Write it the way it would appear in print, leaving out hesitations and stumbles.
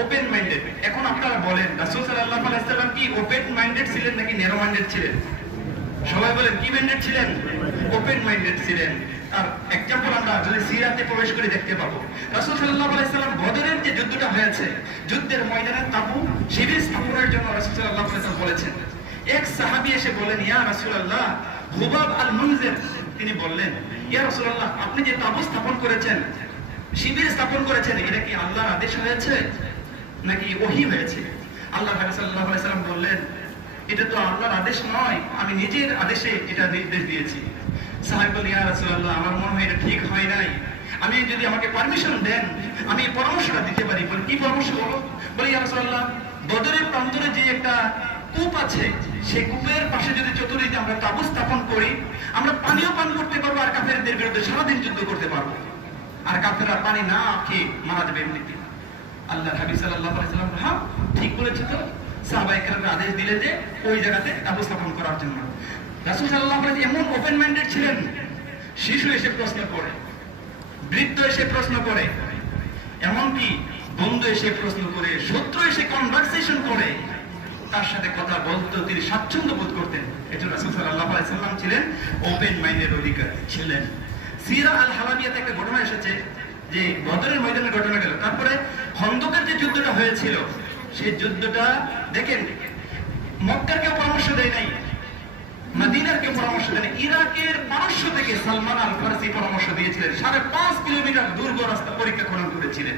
Open minded. এখন আপনারা বলেন রাসূল সাল্লাল্লাহু আলাইহি ওয়াসাল্লাম কি ওপেন মাইন্ডেড ছিলেন নাকি ন্যারো মাইন্ডেড ছিলেন? সবাই বলেন কি মাইন্ডেড ছিলেন? ওপেন মাইন্ডেড ছিলেন। আর এক্সাম্পল আমরা যদি সিরাতে প্রবেশ করে দেখতে পাবো, রাসূল সাল্লাল্লাহু আলাইহি ওয়াসাল্লাম বদরের যে যুদ্ধটা হয়েছে, যুদ্ধের ময়দানের তাবু শিবির স্থাপনের জন্য রাসূল সাল্লাল্লাহু আলাইহি ওয়াসাল্লাম বলেছেন। এক সাহাবী এসে বলেন, ইয়া রাসূলুল্লাহ, হুবাব আল মুনজির তিনি বললেন, ইয়া রাসূলুল্লাহ, আপনি যে তাবু স্থাপন করেছেন, শিবির স্থাপন করেছেন, এটা কি আল্লাহর আদেশ হয়েছে নাকি ওহী হয়েছে? আল্লাহ সাল্লাল্লাহু আলাইহি ওয়াসাল্লাম বললেন, এটা তো আল্লাহর আদেশ নয়, আমি নিজের আদেশে এটা নির্দেশ দিয়েছি। সাহাবী বললেন, ইয়া রাসূলুল্লাহ, আমার মনে হয় এটা ঠিক হয় নাই, আমি যদি আমাকে পারমিশন দেন আমি পরামর্শটা দিতে পারি। বলে কি পরামর্শ বলো? বলে ইয়া রাসূলুল্লাহ, বদরের প্রান্তরে যে একটা কূপ আছে, সেই কূপের পাশে যদি চতুর্দিকে আমরা তাবু স্থাপন করি, আমরা পানিও পান করতে পারবো আর কাফেরদের বিরুদ্ধে সারাদিন যুদ্ধ করতে পারবো, আর কাফেররা পানি না খেয়ে মারা যাবে এমনিতে। আল্লাহ হাবিব সাল্লাল্লাহু আলাইহি ওয়াসাল্লাম, হ্যাঁ ঠিক বলেছে তো। সাহাবায়ে কেরামরা আদেশ দিলেন যে ওই জায়গাতে তাবু স্থাপন করার জন্য। রাসূল সাল্লাল্লাহু আলাইহি ওয়াসাল্লাম এমন ওপেন মাইন্ডেড ছিলেন, শিশু এসে প্রশ্ন করে, বৃদ্ধ এসে প্রশ্ন করে, এমনকি বন্ধু এসে প্রশ্ন করে, শত্রু এসে কনভারসেশন করে, তার সাথে কথা বলতে তিনি স্বাচ্ছন্দ্য বোধ করতেন। এজন্য রাসূল সাল্লাল্লাহু আলাইহি ওয়াসাল্লাম ছিলেন ওপেন মাইন্ডেড অধিকারী ছিলেন। সিরা আল হালাবিয়াতে একটা ঘটনা এসেছে যে বদরের ময়দানের ঘটনা গেল, তারপরে খন্দকের যে যুদ্ধটা হয়েছিল, সেই যুদ্ধটা দেখেন মক্কার কেউ পরামর্শ দেয় নাই, মদিনার কেউ পরামর্শ দেয় নাই, ইরাকের পারস্য থেকে সালমান আল ফারসি পরামর্শ দিয়েছিলেন, 5.5 কিলোমিটার দূর রাস্তা পরীক্ষা খনন করেছিলেন।